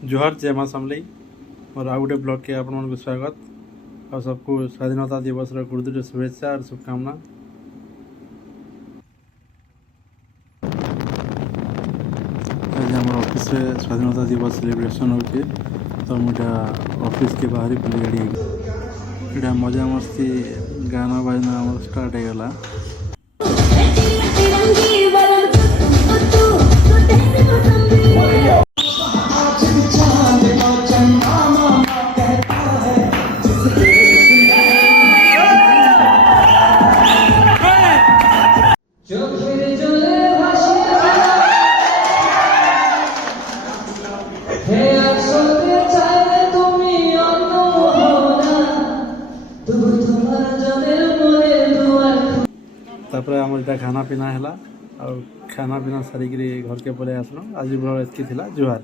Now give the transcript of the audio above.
जोहार जय माँ समलई और आउ गोटे ब्लॉग के आपण मानक स्वागत और सबको स्वाधीनता दिवस गुरुदुर शुभेच्छा और शुभकामना। आज आम ऑफिस स्वाधीनता दिवस सेलिब्रेशन होचे तो मुझे ऑफिस के बाहरी पुली गाड़ी इटा मजा मस्ती गाना बाजना स्टार्ट हो गला। तापर आम इटा खाना पीना है और खाना पीना सारिक घर के पलि आसलो। आज ब्लॉग एतकी थिला। जोहार।